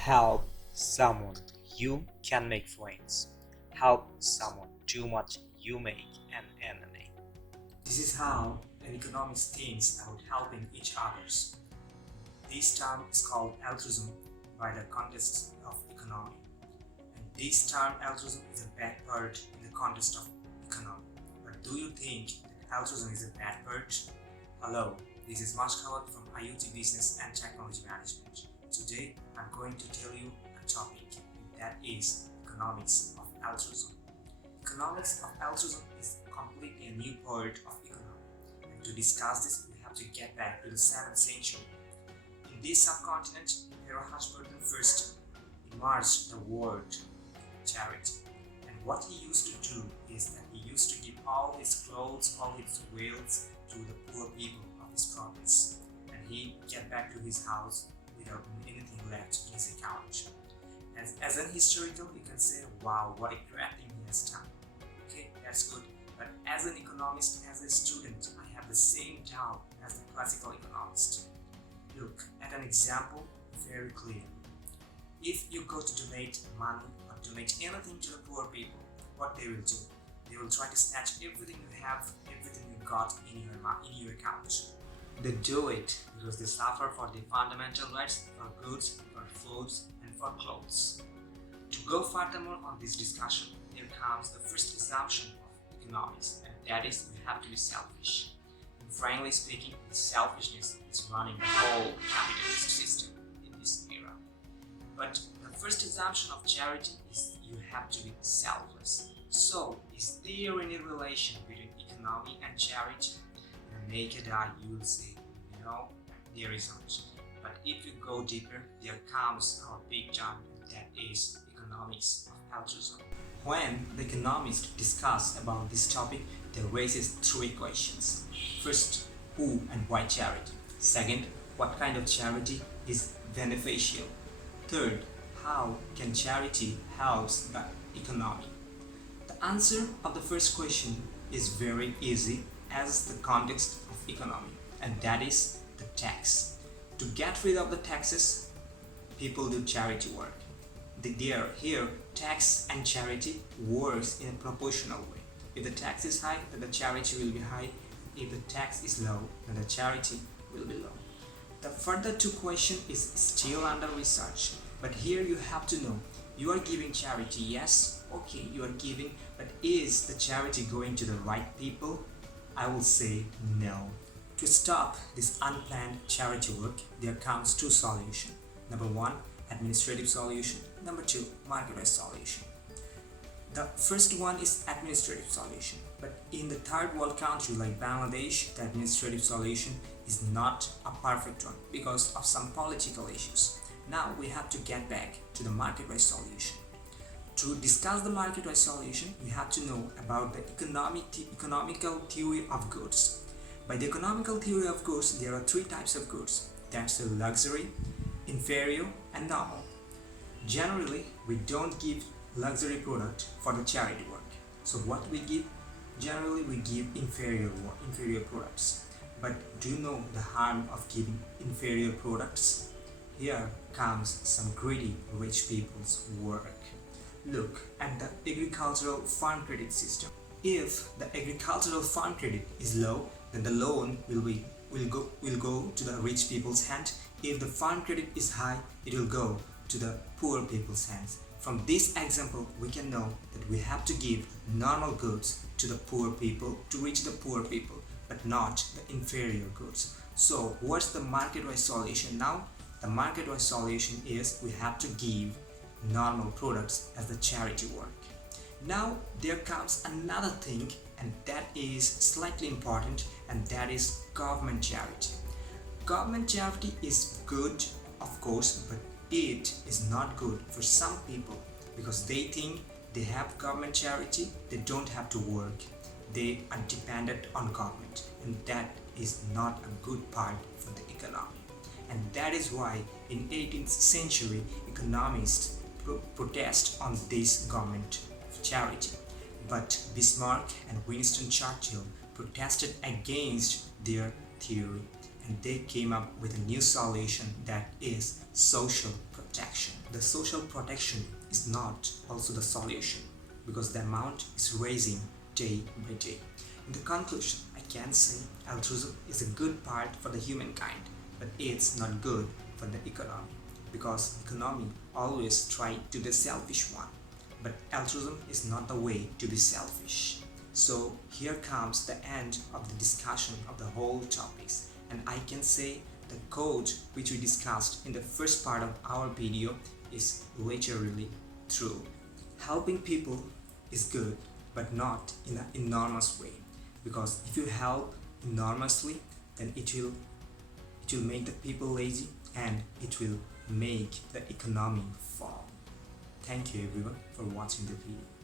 Help someone, you can make friends. Help someone too much, you make an enemy. This is how an economist thinks about helping each others. This term is called altruism by the context of economy. And this term altruism is a bad word in the context of economy. But do you think that altruism is a bad word? Hello, this is Mahi from IoT Business and Technology Management. Today I'm going to tell you a topic that is economics of altruism. Economics of altruism is completely a new part of economy. And to discuss this, we have to get back to the 7th century. In this subcontinent, Pharaoh Hashburton first emerged the word charity. And what he used to do is that he used to give all his clothes, all his wealth to the poor people of his province. And he get back to his house without anything left in his account. As an historical, you can say, wow, what a great thing he has done. Okay, that's good. But as an economist, as a student, I have the same doubt as the classical economist. Look at an example very clearly. If you go to donate money or donate anything to the poor people, what they will do? They will try to snatch everything you have, everything you got in your account. They do it because they suffer for the fundamental rights for goods, for foods, and for clothes. To go furthermore on this discussion, here comes the first assumption of economics, and that is we have to be selfish. And frankly speaking, this selfishness is running the whole capitalist system in this era. But the first assumption of charity is you have to be selfless. So, is there any relation between economy and charity? In a naked eye, you will say, no, there isn't. But if you go deeper, there comes our big term, that is economics of altruism. When the economists discuss about this topic, they raises 3 questions. First, who and why charity? Second, what kind of charity is beneficial? Third, how can charity help the economy? The answer of the first question is very easy as the context of economy, and that is the tax. To get rid of the taxes, people do charity work. Here, tax and charity works in a proportional way. If the tax is high, then the charity will be high. If the tax is low, then the charity will be low. The further 2 question is still under research, but here you have to know, you are giving charity, yes, okay, you are giving, but is the charity going to the right people? I will say no. To stop this unplanned charity work, there comes 2 solutions. Number 1, administrative solution. Number 2, market-based solution. The first one is administrative solution, but in the third world country like Bangladesh, the administrative solution is not a perfect one because of some political issues. Now we have to get back to the market-based solution. To discuss the market-based solution, we have to know about the economical theory of goods. By the economical theory of goods, there are 3 types of goods. That's the luxury, inferior, and normal. Generally, we don't give luxury product for the charity work. So what we give? Generally, we give inferior products. But do you know the harm of giving inferior products? Here comes some greedy rich people's work. Look at the agricultural farm credit system. If the agricultural farm credit is low, then the loan will go to the rich people's hand. If the farm credit is high, it will go to the poor people's hands. From this example, we can know that we have to give normal goods to the poor people to reach the poor people, but not the inferior goods. So what's the market-wise solution now? The market-wise solution is we have to give normal products as the charity work. Now there comes another thing, and that is slightly important, and that is government charity. Government charity is good, of course, but it is not good for some people because they think they have government charity, they don't have to work, they are dependent on government, and that is not a good part for the economy. And that is why in 18th century economists protest on this government charity. But Bismarck and Winston Churchill protested against their theory, and they came up with a new solution, that is social protection. The social protection is not also the solution, because the amount is rising day by day. In the conclusion, I can say altruism is a good part for the humankind, but it's not good for the economy, because economy always try to be the selfish one, but altruism is not the way to be selfish. So here comes the end of the discussion of the whole topics, and I can say the code which we discussed in the first part of our video is literally true. Helping people is good, but not in an enormous way, because if you help enormously, then it will make the people lazy, and it will make the economy fall. Thank you everyone for watching the video.